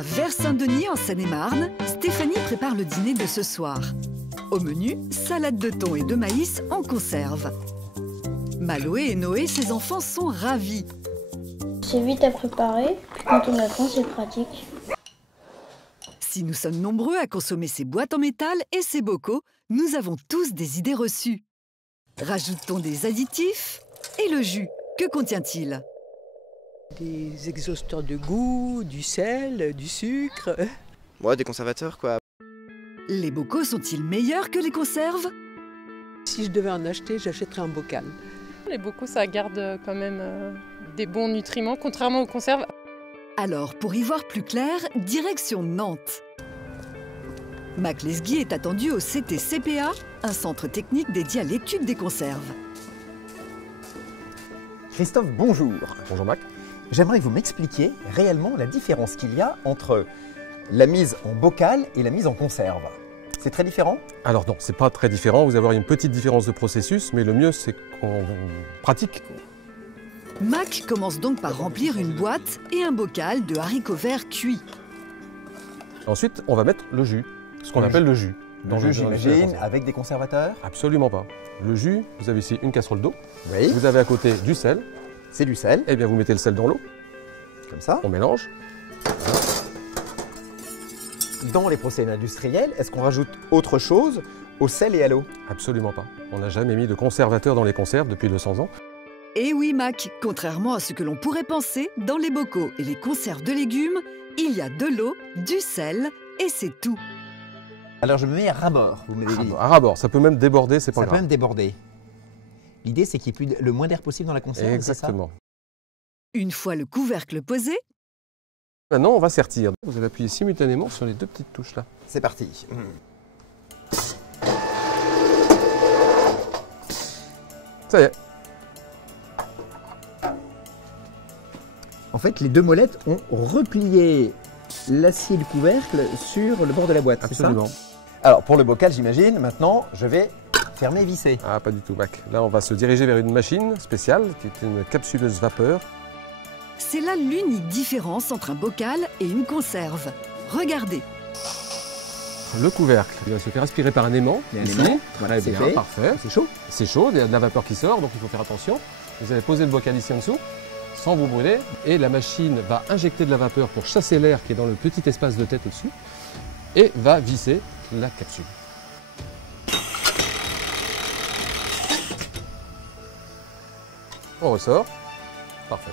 À Vers-Saint-Denis, en Seine-et-Marne, Stéphanie prépare le dîner de ce soir. Au menu, salade de thon et de maïs en conserve. Maloé et Noé, ses enfants, sont ravis. C'est vite à préparer, puis quand on a faim, c'est pratique. Si nous sommes nombreux à consommer ces boîtes en métal et ces bocaux, nous avons tous des idées reçues. Rajoutons des additifs et le jus. Que contient-il? Des exhausteurs de goût, du sel, du sucre. Ouais, des conservateurs quoi. Les bocaux sont-ils meilleurs que les conserves? Si je devais en acheter, j'achèterais un bocal. Les bocaux, ça garde quand même des bons nutriments, contrairement aux conserves. Alors, pour y voir plus clair, direction Nantes. Mac Lesguy est attendu au CTCPA, un centre technique dédié à l'étude des conserves. Christophe, bonjour. Bonjour Mac. J'aimerais que vous m'expliquiez réellement la différence qu'il y a entre la mise en bocal et la mise en conserve. C'est très différent? Alors non, c'est pas très différent. Vous avez une petite différence de processus, mais le mieux c'est qu'on pratique. Mac commence donc par remplir une boîte et un bocal de haricots verts cuits. Ensuite, on va mettre le jus, ce qu'on appelle le jus. Le jus, j'imagine, avec des conservateurs? Absolument pas. Le jus, vous avez ici une casserole d'eau. Oui. Vous avez à côté du sel. C'est du sel. Eh bien, vous mettez le sel dans l'eau. Comme ça. On mélange. Dans les procédés industriels, est-ce qu'on rajoute autre chose au sel et à l'eau? Absolument pas. On n'a jamais mis de conservateur dans les conserves depuis 200 ans. Et oui, Mac, contrairement à ce que l'on pourrait penser, dans les bocaux et les conserves de légumes, il y a de l'eau, du sel et c'est tout. Alors je me mets à ras-bord, vous m'avez dit. À ras-bord, ça peut même déborder, c'est pas Ça grave. peut même déborder. L'idée, c'est qu'il y ait plus le moins d'air possible dans la conserve, Exactement. Une fois le couvercle posé, Maintenant, on va sertir. Vous allez appuyer simultanément sur les deux petites touches là. c'est parti. Ça y est. En fait, les deux molettes ont replié l'acier du couvercle sur le bord de la boîte, c'est ça? Absolument. Alors, pour le bocal, j'imagine, maintenant, je vais fermer, visser. Ah, pas du tout, Mac. Là, on va se diriger vers une machine spéciale qui est une capsuleuse vapeur. c'est là l'unique différence entre un bocal et une conserve. Regardez, Le couvercle, il va se faire aspirer par un aimant. Il y a un ici. aimant, voilà, Très c'est bien, fait. parfait. C'est chaud. C'est chaud, il y a de la vapeur qui sort, donc il faut faire attention. Vous allez poser le bocal ici en dessous, sans vous brûler, et la machine va injecter de la vapeur pour chasser l'air qui est dans le petit espace de tête au-dessus, et va visser la capsule. On ressort. Parfait.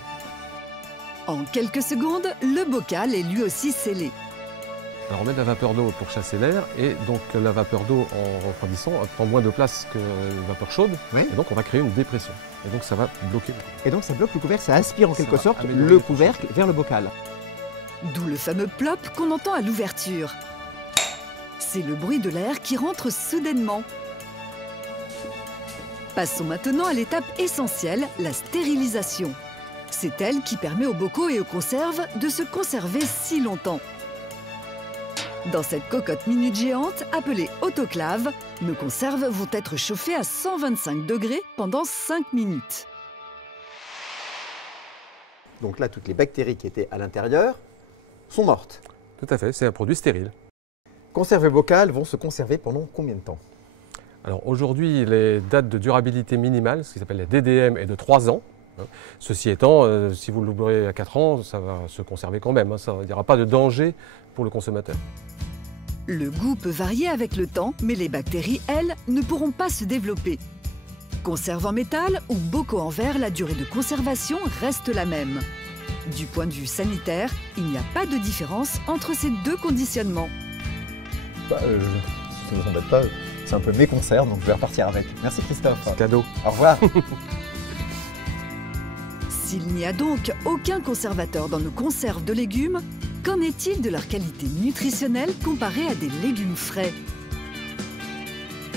en quelques secondes, le bocal est lui aussi scellé. Alors on met de la vapeur d'eau pour chasser l'air, et donc la vapeur d'eau en refroidissant elle prend moins de place que la vapeur chaude, Oui. et donc on va créer une dépression. Et donc ça va bloquer. Et donc, ça bloque le couvercle, ça aspire en Ça quelque va sorte améliorer le les couvercle vers le bocal. D'où le fameux plop qu'on entend à l'ouverture. C'est le bruit de l'air qui rentre soudainement. Passons maintenant à l'étape essentielle, la stérilisation. C'est elle qui permet aux bocaux et aux conserves de se conserver si longtemps. Dans cette cocotte minute géante, appelée autoclave, nos conserves vont être chauffées à 125 degrés pendant 5 minutes. Donc là, toutes les bactéries qui étaient à l'intérieur sont mortes. Tout à fait, c'est un produit stérile. Conserves et bocales vont se conserver pendant combien de temps? Alors aujourd'hui, les dates de durabilité minimale, ce qui s'appelle les DDM, est de 3 ans. Ceci étant, si vous l'ouvrez à 4 ans, ça va se conserver quand même. Il n'y aura pas de danger pour le consommateur. Le goût peut varier avec le temps, mais les bactéries, elles, ne pourront pas se développer. Conserve en métal ou bocaux en verre, la durée de conservation reste la même. Du point de vue sanitaire, il n'y a pas de différence entre ces deux conditionnements. Ça ne vous embête pas, c'est un peu mes conserves, donc je vais repartir avec. Merci Christophe. Cadeau. Au revoir. S'il n'y a donc aucun conservateur dans nos conserves de légumes, qu'en est-il de leur qualité nutritionnelle comparée à des légumes frais?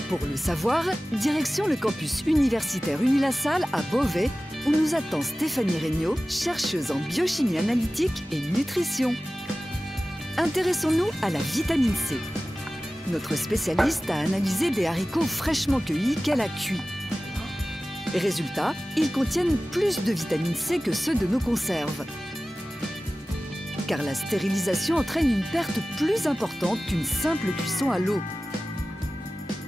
Pour le savoir, direction le campus universitaire Unilassal à Beauvais, où nous attend Stéphanie Regnault, chercheuse en biochimie analytique et nutrition. Intéressons-nous à la vitamine C. Notre spécialiste a analysé des haricots fraîchement cueillis qu'elle a cuits. Résultat, ils contiennent plus de vitamine C que ceux de nos conserves. car la stérilisation entraîne une perte plus importante qu'une simple cuisson à l'eau.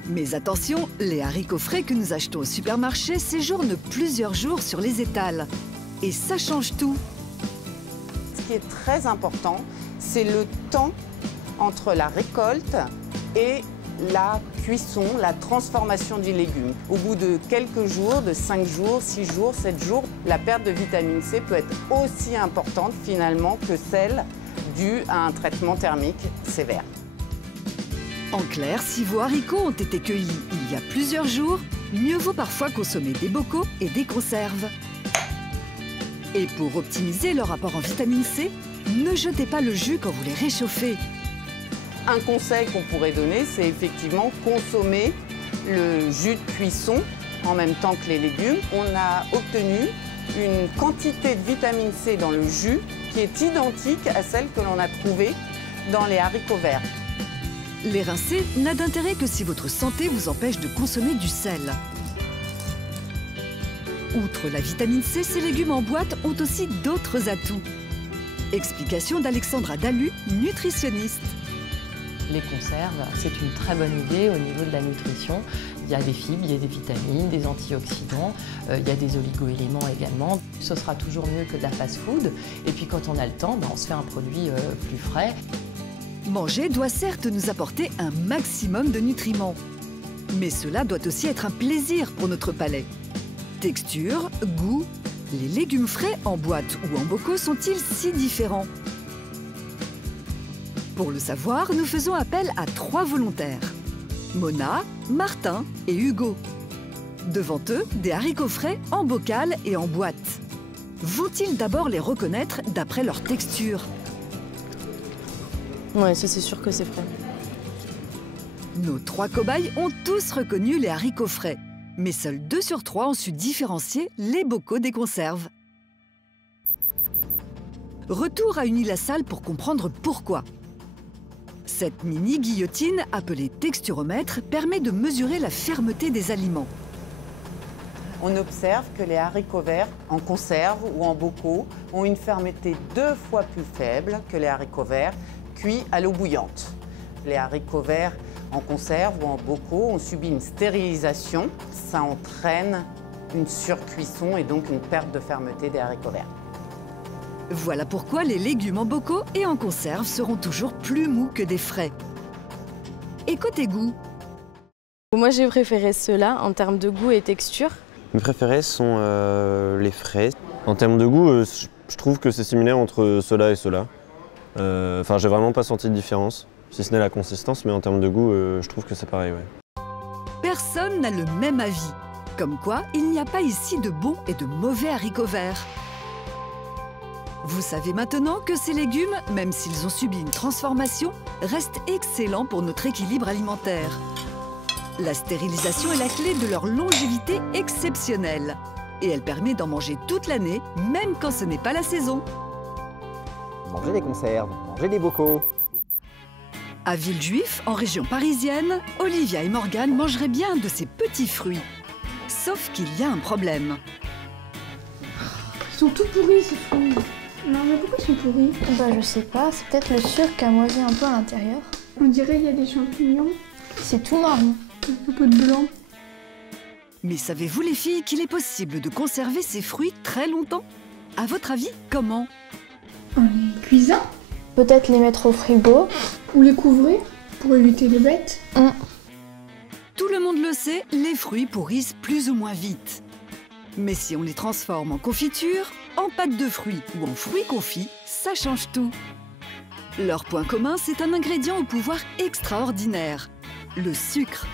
Mais attention, les haricots frais que nous achetons au supermarché séjournent plusieurs jours sur les étals. Et ça change tout. Ce qui est très important, c'est le temps entre la récolte et la cuisson, la transformation du légume. Au bout de quelques jours, de 5 jours, 6 jours, 7 jours, la perte de vitamine C peut être aussi importante finalement que celle due à un traitement thermique sévère. En clair, si vos haricots ont été cueillis il y a plusieurs jours, mieux vaut parfois consommer des bocaux et des conserves. Et pour optimiser leur apport en vitamine C, ne jetez pas le jus quand vous les réchauffez. Un conseil qu'on pourrait donner, c'est effectivement consommer le jus de cuisson en même temps que les légumes. On a obtenu une quantité de vitamine C dans le jus qui est identique à celle que l'on a trouvée dans les haricots verts. Les rincer n'a d'intérêt que si votre santé vous empêche de consommer du sel. Outre la vitamine C, ces légumes en boîte ont aussi d'autres atouts. Explication d'Alexandra Dalu, nutritionniste. Les conserves, c'est une très bonne idée au niveau de la nutrition. Il y a des fibres, il y a des vitamines, des antioxydants, il y a des oligo-éléments également. Ce sera toujours mieux que de la fast-food. Et puis quand on a le temps, on se fait un produit plus frais. Manger doit certes nous apporter un maximum de nutriments. Mais cela doit aussi être un plaisir pour notre palais. Texture, goût, les légumes frais en boîte ou en bocaux sont-ils si différents? Pour le savoir, nous faisons appel à 3 volontaires. Mona, Martin et Hugo. Devant eux, des haricots frais en bocal et en boîte. Vont-ils d'abord les reconnaître d'après leur texture? Ouais, ça c'est sûr que c'est frais. Nos 3 cobayes ont tous reconnu les haricots frais. Mais seuls 2 sur 3 ont su différencier les bocaux des conserves. Retour à Unilassal pour comprendre pourquoi. Cette mini-guillotine, appelée texturomètre, permet de mesurer la fermeté des aliments. On observe que les haricots verts en conserve ou en bocaux ont une fermeté 2 fois plus faible que les haricots verts cuits à l'eau bouillante. Les haricots verts en conserve ou en bocaux ont subi une stérilisation. Ça entraîne une surcuisson et donc une perte de fermeté des haricots verts. Voilà pourquoi les légumes en bocaux et en conserve seront toujours plus mous que des frais. Et côté goût? Moi j'ai préféré ceux-là en termes de goût et texture. Mes préférés sont les frais. En termes de goût, je trouve que c'est similaire entre ceux-là et ceux-là. Enfin, j'ai vraiment pas senti de différence, si ce n'est la consistance, mais en termes de goût, je trouve que c'est pareil, ouais. Personne n'a le même avis. Comme quoi, il n'y a pas ici de bons et de mauvais haricots verts. Vous savez maintenant que ces légumes, même s'ils ont subi une transformation, restent excellents pour notre équilibre alimentaire. La stérilisation est la clé de leur longévité exceptionnelle. Et elle permet d'en manger toute l'année, même quand ce n'est pas la saison. Mangez des conserves, mangez des bocaux. À Villejuif, en région parisienne, Olivia et Morgane mangeraient bien de ces petits fruits. Sauf qu'il y a un problème. Ils sont tout pourris ces fruits. Non mais pourquoi ils sont pourris? Bah je sais pas, c'est peut-être le sucre qui a moisi un peu à l'intérieur. On dirait qu'il y a des champignons. C'est tout marron. Un peu de blanc. Mais savez-vous les filles qu'il est possible de conserver ces fruits très longtemps? À votre avis, comment? En les cuisant? Peut-être les mettre au frigo. Ou les couvrir pour éviter les bêtes. Tout le monde le sait, les fruits pourrissent plus ou moins vite. Mais si on les transforme en confiture, en pâte de fruits ou en fruits confits, ça change tout. Leur point commun, c'est un ingrédient au pouvoir extraordinaire, le sucre.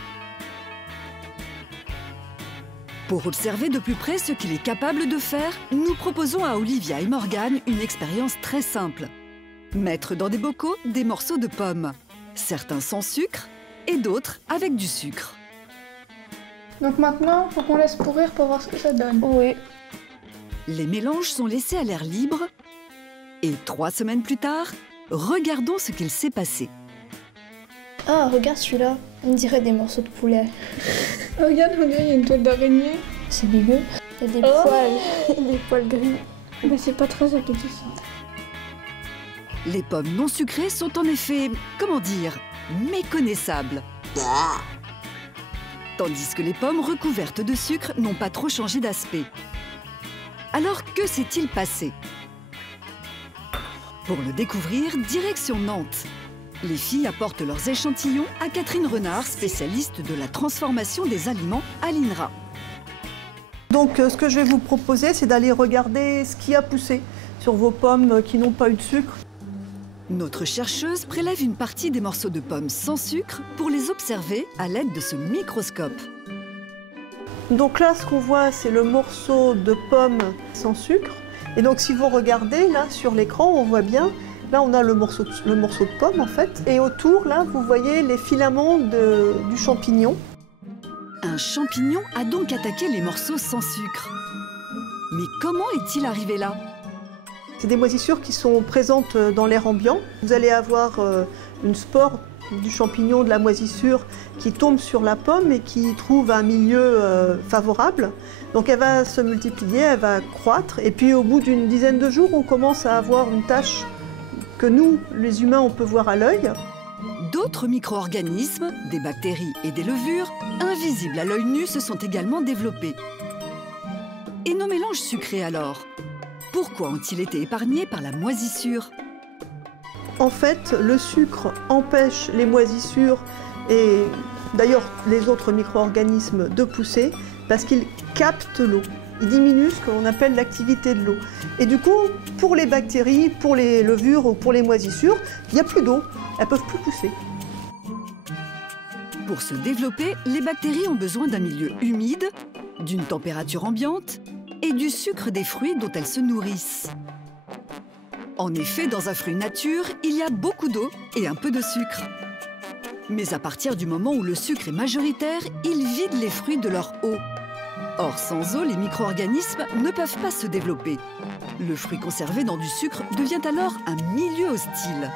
Pour observer de plus près ce qu'il est capable de faire, nous proposons à Olivia et Morgane une expérience très simple. Mettre dans des bocaux des morceaux de pommes, certains sans sucre et d'autres avec du sucre. Donc maintenant, faut qu'on laisse pourrir pour voir ce que ça donne. Oui. Les mélanges sont laissés à l'air libre et 3 semaines plus tard, regardons ce qu'il s'est passé. Ah, regarde celui-là, on dirait des morceaux de poulet. Regarde, on dirait qu'il y a une toile d'araignée. C'est dégueu. Il y a des poils, des poils gris. Bah c'est pas très appétissant. Les pommes non sucrées sont en effet, comment dire, méconnaissables. Tandis que les pommes recouvertes de sucre n'ont pas trop changé d'aspect. Alors que s'est-il passé? Pour le découvrir, direction Nantes. Les filles apportent leurs échantillons à Catherine Renard, spécialiste de la transformation des aliments à l'INRA. Donc ce que je vais vous proposer, c'est d'aller regarder ce qui a poussé sur vos pommes qui n'ont pas eu de sucre. Notre chercheuse prélève une partie des morceaux de pommes sans sucre pour les observer à l'aide de ce microscope. Donc là, ce qu'on voit, c'est le morceau de pomme sans sucre. Et donc si vous regardez là sur l'écran, on voit bien, là on a le morceau de pomme en fait. Et autour, là, vous voyez les filaments du champignon. Un champignon a donc attaqué les morceaux sans sucre. Mais comment est-il arrivé là? C'est des moisissures qui sont présentes dans l'air ambiant. Vous allez avoir une spore du champignon, de la moisissure, qui tombe sur la pomme et qui trouve un milieu favorable. Donc elle va se multiplier, elle va croître. Et puis au bout d'une dizaine de jours, on commence à avoir une tache que nous, les humains, on peut voir à l'œil. D'autres micro-organismes, des bactéries et des levures, invisibles à l'œil nu, se sont également développés. Et nos mélanges sucrés alors? Pourquoi ont-ils été épargnés par la moisissure? En fait, le sucre empêche les moisissures et d'ailleurs les autres micro-organismes de pousser parce qu'il capte l'eau. Il diminue ce qu'on appelle l'activité de l'eau. Et du coup, pour les bactéries, pour les levures ou pour les moisissures, il n'y a plus d'eau. Elles ne peuvent plus pousser. Pour se développer, les bactéries ont besoin d'un milieu humide, d'une température ambiante et du sucre des fruits dont elles se nourrissent. En effet, dans un fruit nature, il y a beaucoup d'eau et un peu de sucre. Mais à partir du moment où le sucre est majoritaire, il vide les fruits de leur eau. Or, sans eau, les micro-organismes ne peuvent pas se développer. Le fruit conservé dans du sucre devient alors un milieu hostile.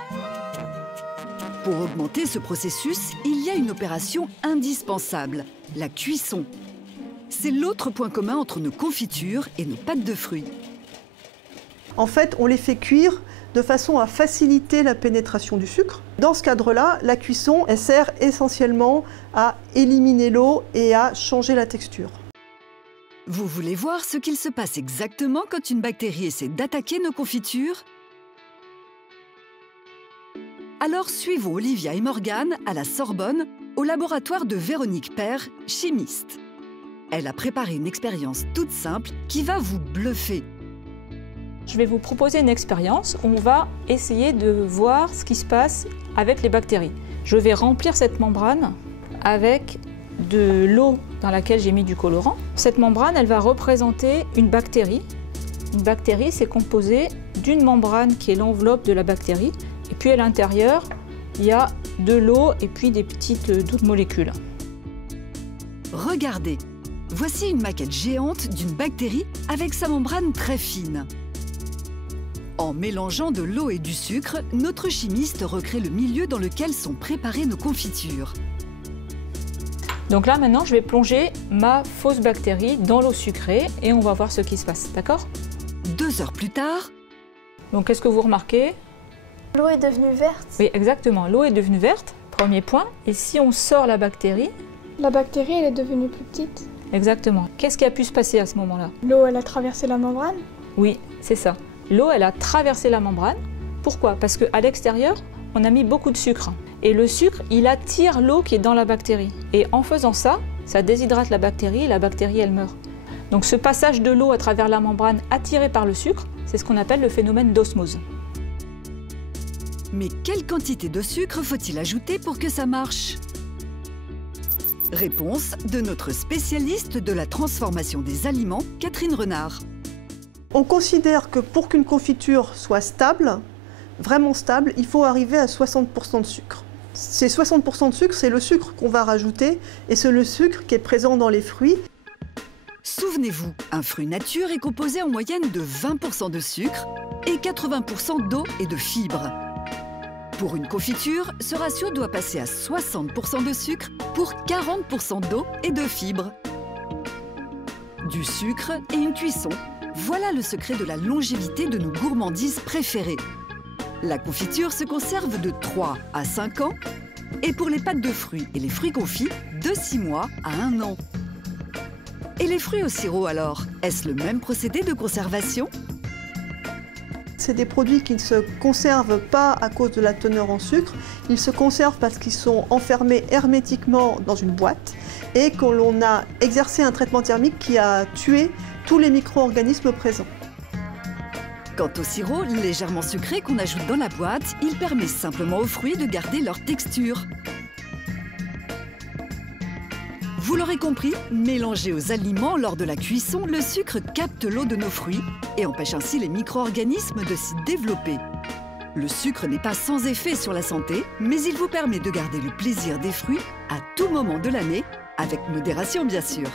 Pour augmenter ce processus, il y a une opération indispensable, la cuisson. C'est l'autre point commun entre nos confitures et nos pâtes de fruits. En fait, on les fait cuire de façon à faciliter la pénétration du sucre. Dans ce cadre-là, la cuisson, elle sert essentiellement à éliminer l'eau et à changer la texture. Vous voulez voir ce qu'il se passe exactement quand une bactérie essaie d'attaquer nos confitures? Alors suivons Olivia et Morgane à la Sorbonne, au laboratoire de Véronique Père, chimiste. Elle a préparé une expérience toute simple qui va vous bluffer. Je vais vous proposer une expérience où on va essayer de voir ce qui se passe avec les bactéries. Je vais remplir cette membrane avec de l'eau dans laquelle j'ai mis du colorant. Cette membrane, elle va représenter une bactérie. Une bactérie, c'est composé d'une membrane qui est l'enveloppe de la bactérie. Et puis à l'intérieur, il y a de l'eau et puis des petites douces molécules. Regardez, voici une maquette géante d'une bactérie avec sa membrane très fine. En mélangeant de l'eau et du sucre, notre chimiste recrée le milieu dans lequel sont préparées nos confitures. Donc là, maintenant, je vais plonger ma fausse bactérie dans l'eau sucrée et on va voir ce qui se passe, d'accord? 2 heures plus tard... Donc, qu'est-ce que vous remarquez? L'eau est devenue verte. Oui, exactement. L'eau est devenue verte, premier point. Et si on sort la bactérie? La bactérie, elle est devenue plus petite. Exactement. Qu'est-ce qui a pu se passer à ce moment-là? L'eau, elle a traversé la membrane. Oui, c'est ça. L'eau, elle a traversé la membrane. Pourquoi? Parce qu'à l'extérieur, on a mis beaucoup de sucre. Et le sucre, il attire l'eau qui est dans la bactérie. Et en faisant ça, ça déshydrate la bactérie et la bactérie, elle meurt. Donc ce passage de l'eau à travers la membrane attirée par le sucre, c'est ce qu'on appelle le phénomène d'osmose. Mais quelle quantité de sucre faut-il ajouter pour que ça marche? Réponse de notre spécialiste de la transformation des aliments, Catherine Renard. On considère que pour qu'une confiture soit stable, vraiment stable, il faut arriver à 60% de sucre. Ces 60% de sucre, c'est le sucre qu'on va rajouter et c'est le sucre qui est présent dans les fruits. Souvenez-vous, un fruit nature est composé en moyenne de 20% de sucre et 80% d'eau et de fibres. Pour une confiture, ce ratio doit passer à 60% de sucre pour 40% d'eau et de fibres. Du sucre et une cuisson, voilà le secret de la longévité de nos gourmandises préférées. La confiture se conserve de 3 à 5 ans et pour les pâtes de fruits et les fruits confits, de 6 mois à 1 an. Et les fruits au sirop alors, est-ce le même procédé de conservation? C'est des produits qui ne se conservent pas à cause de la teneur en sucre, ils se conservent parce qu'ils sont enfermés hermétiquement dans une boîte et que l'on a exercé un traitement thermique qui a tué tous les micro-organismes présents. Quant au sirop légèrement sucré qu'on ajoute dans la boîte, il permet simplement aux fruits de garder leur texture. Vous l'aurez compris, mélangé aux aliments lors de la cuisson, le sucre capte l'eau de nos fruits et empêche ainsi les micro-organismes de s'y développer. Le sucre n'est pas sans effet sur la santé, mais il vous permet de garder le plaisir des fruits à tout moment de l'année, avec modération bien sûr.